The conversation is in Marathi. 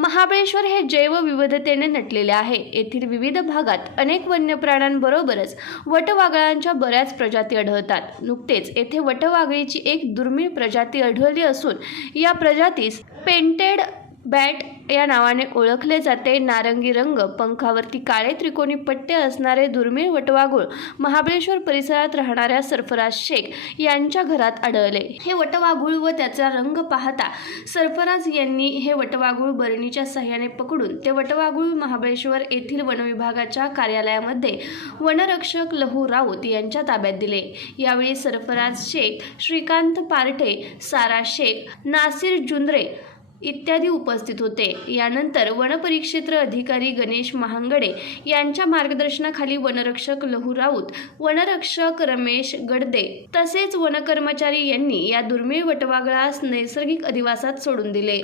महाबळेश्वर हे जैवविविधतेने नटलेले आहे. येथील विविध भागात अनेक वन्य प्राण्यांबरोबरच वटवागळांच्या बऱ्याच प्रजाती आढळतात. नुकतेच येथे वटवागळीची एक दुर्मिळ प्रजाती आढळली असून या प्रजातीस पेंटेड बॅट या नावाने ओळखले जाते. नारंगी रंग पंखावरती काळे त्रिकोणी पट्टे असणारे दुर्मिळ वटवाघूळ महाबळेश्वर परिसरात राहणाऱ्या सरफराज शेख यांच्या घरात आढळले. हे वटवाघूळ व त्याचा रंग पाहता सरफराज यांनी हे वटवाघूळ बरणीच्या सहाय्याने पकडून ते वटवाघूळ महाबळेश्वर येथील वनविभागाच्या कार्यालयामध्ये वनरक्षक लहू राऊत यांच्या ताब्यात दिले. यावेळी सरफराज शेख श्रीकांत पार्टे सारा शेख नासिर जुंद्रे इत्यादी उपस्थित होते. यानंतर वनपरिक्षेत्र अधिकारी गणेश महांगडे यांच्या मार्गदर्शनाखाली वनरक्षक लहू राऊत वनरक्षक रमेश गडदे तसेच वनकर्मचारी यांनी या दुर्मिळ वटवागळास नैसर्गिक अधिवासात सोडून दिले.